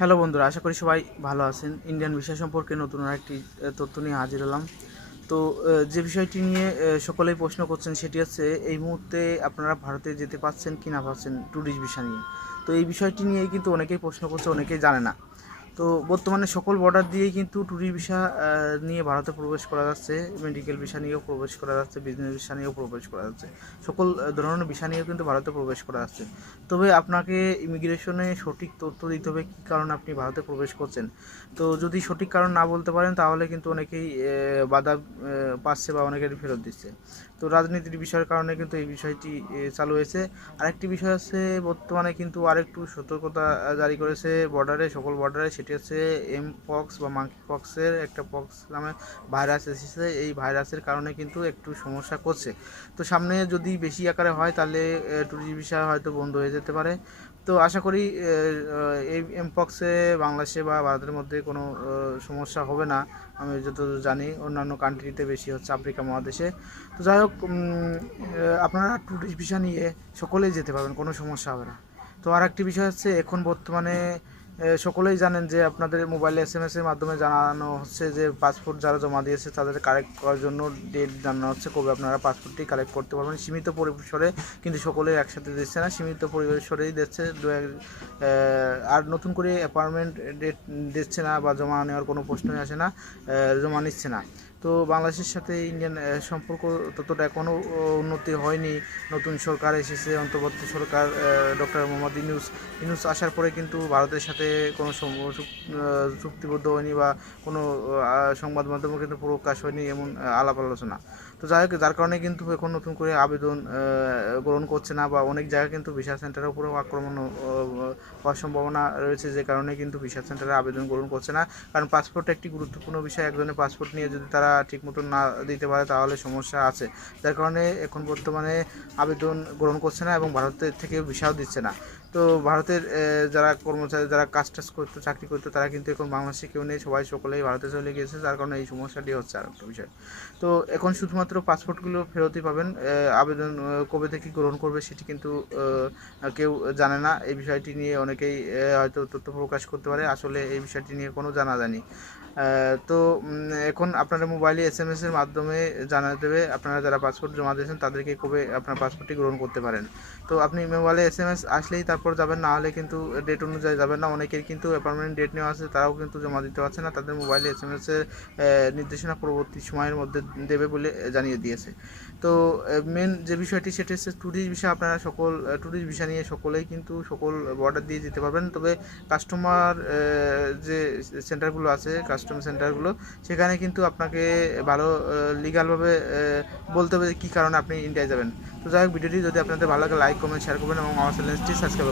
Hello বন্ধুরা, আশা করি সবাই ভালো আছেন। ইন্ডিয়ান ভিসা সম্পর্কে নতুন আরেকটি তথ্য নিয়ে হাজির হলাম। তো যে বিষয়টি নিয়ে সকলেই প্রশ্ন করছেন সেটি হচ্ছে এই মুহূর্তে আপনারা ভারতে যেতে পারছেন কি না পারছেন ট্যুরিস্ট ভিসা নিয়ে। তো এই বিষয়টি নিয়েই কিন্তু অনেকেই প্রশ্ন করছে, অনেকেই জানে না। তো বর্তমানে সকল বর্ডার দিয়েই কিন্তু ট্যুরিস্ট ভিসা নিয়ে ভারতে প্রবেশ করা যাচ্ছে, মেডিকেল ভিসা নিয়েও প্রবেশ করা যাচ্ছে, বিজনেস ভিসা নিয়েও প্রবেশ করা যাচ্ছে, সকল ধরনের ভিসা নিয়েও কিন্তু ভারতে প্রবেশ করা যাচ্ছে। তবে আপনাকে ইমিগ্রেশনে সঠিক তথ্য দিতে হবে কী কারণে আপনি ভারতে প্রবেশ করছেন। তো যদি সঠিক কারণ না বলতে পারেন তাহলে কিন্তু অনেকেই বাধা পাচ্ছে বা অনেকেরই ফেরত দিচ্ছে। তো রাজনীতির বিষয়ের কারণে কিন্তু এই বিষয়টি চালু হয়েছে। আরেকটি বিষয় হচ্ছে বর্তমানে কিন্তু আরেকটু সতর্কতা জারি করেছে বর্ডারে, সকল বর্ডারে, সেটি হচ্ছে এম পক্স বা মাঙ্কি পক্সের একটা পক্স নামে ভাইরাস এসেছে। এই ভাইরাসের কারণে কিন্তু একটু সমস্যা করছে। তো সামনে যদি বেশি আকারে হয় তাহলে ট্যুরিস্ট ভিসা হয়তো বন্ধ হয়ে যেতে পারে। তো আশা করি এই এমপক্সে বাংলাদেশে বা ভারতের মধ্যে কোনো সমস্যা হবে না। আমি যতদূর জানি অন্যান্য কান্ট্রিতে বেশি হচ্ছে আফ্রিকা মহাদেশে। তো যাই হোক, আপনারা ট্যুরিস্ট ভিসা নিয়ে সকলেই যেতে পারবেন, কোনো সমস্যা হবে না। তো আর একটি বিষয় হচ্ছে এখন বর্তমানে সকলেই জানেন যে আপনাদের মোবাইলে এসএমএস-এর মাধ্যমে জানানো হচ্ছে যে পাসপোর্ট যারা জমা দিয়েছে তাদের কালেক্ট করার জন্য ডেট জানানো হচ্ছে কবে আপনারা পাসপোর্টটি কালেক্ট করতে পারবেন। সীমিত পরিসরে কিন্তু সকলেই একসাথে দিচ্ছে না, সীমিত পরিসরেই দিচ্ছে। আর নতুন করে অ্যাপয়েন্টমেন্ট ডেট দিচ্ছে না বা জমা নেওয়ার কোনো প্রশ্নই আসে না, জমা নিচ্ছে না। তো বাংলাদেশের সাথে ইন্ডিয়ান সম্পর্ক ততটা এখনও উন্নতি হয়নি। নতুন সরকার এসেছে, অন্তর্বর্তী সরকার, ডক্টর মোহাম্মদ ইউনূস আসার পরে কিন্তু ভারতের সাথে কোনো চুক্তিবদ্ধ হয়নি বা কোনো সংবাদ মাধ্যমে কিন্তু প্রকাশ হয়নি এমন আলাপ আলোচনা। তো যাই হোক, যার কারণে কিন্তু এখন নতুন করে আবেদন গ্রহণ করছে না বা অনেক জায়গায় কিন্তু ভিসা সেন্টারের উপরেও আক্রমণ হওয়ার সম্ভাবনা রয়েছে, যে কারণে কিন্তু ভিসা সেন্টারে আবেদন গ্রহণ করছে না। কারণ পাসপোর্ট একটি গুরুত্বপূর্ণ বিষয়, একজনের পাসপোর্ট নিয়ে যদি তারা ঠিক মতো না দিতে পারে তাহলে সমস্যা আছে। যার কারণে এখন বর্তমানে আবেদন গ্রহণ করছে না এবং ভারতের থেকে ভিসাও দিচ্ছে না। তো ভারতের যারা কর্মচারী, যারা কাজ টাজ করতো, চাকরি করতো, তারা কিন্তু এখন বাংলাদেশে কেউ নেই, সকলেই ভারতে চলে গিয়েছে, যার কারণে এই সমস্যাটি হচ্ছে আর একটা বিষয়। তো এখন শুধুমাত্র পাসপোর্টগুলো ফেরতই পাবেন। আবেদন কবে থেকে গ্রহণ করবে সেটি কিন্তু কেউ জানে না। এই বিষয়টি নিয়ে অনেকেই হয়তো তথ্য প্রকাশ করতে পারে, আসলে এই বিষয়টি নিয়ে কোনো জানা যায়নি। তো এখন আপনারা মোবাইলে এসএমএস-এর মাধ্যমে জানা দেবে আপনারা যারা পাসপোর্ট জমা দিয়েছেন তাদেরকে কবে আপনার পাসপোর্টটি গ্রহণ করতে পারেন। তো আপনি মোবাইলে এসএমএস আসলেই তারপর যাবেন, না হলে কিন্তু ডেট অনুযায়ী যাবেন না। অনেকের কিন্তু অ্যাপয়েন্টমেন্ট ডেট নেওয়া আছে, তারাও কিন্তু জমা দিতে পারছে না, তাদের মোবাইলে এসএমএস-এর নির্দেশনা পরবর্তী সময়ের মধ্যে দেবে বলে জানিয়ে দিয়েছে। তো মেন যে বিষয়টি সেটি হচ্ছে ট্যুরিস্ট ভিসা। আপনারা সকল ট্যুরিস্ট ভিসা নিয়ে সকলেই কিন্তু সকল বর্ডার দিয়ে যেতে পারবেন। তবে কাস্টমার যে সেন্টারগুলো আছে, কাস্টম সেন্টারগুলো, সেখানে কিন্তু আপনাকে ভালো লিগালভাবে বলতে হবে কী কারণে আপনি ইন্ডিয়ায় যাবেন। তো যাই হোক, ভিডিওটি যদি আপনাদের ভালো লাগে লাইক, কমেন্ট, শেয়ার করবেন এবং আমার চ্যানেলটি সাবস্ক্রাইব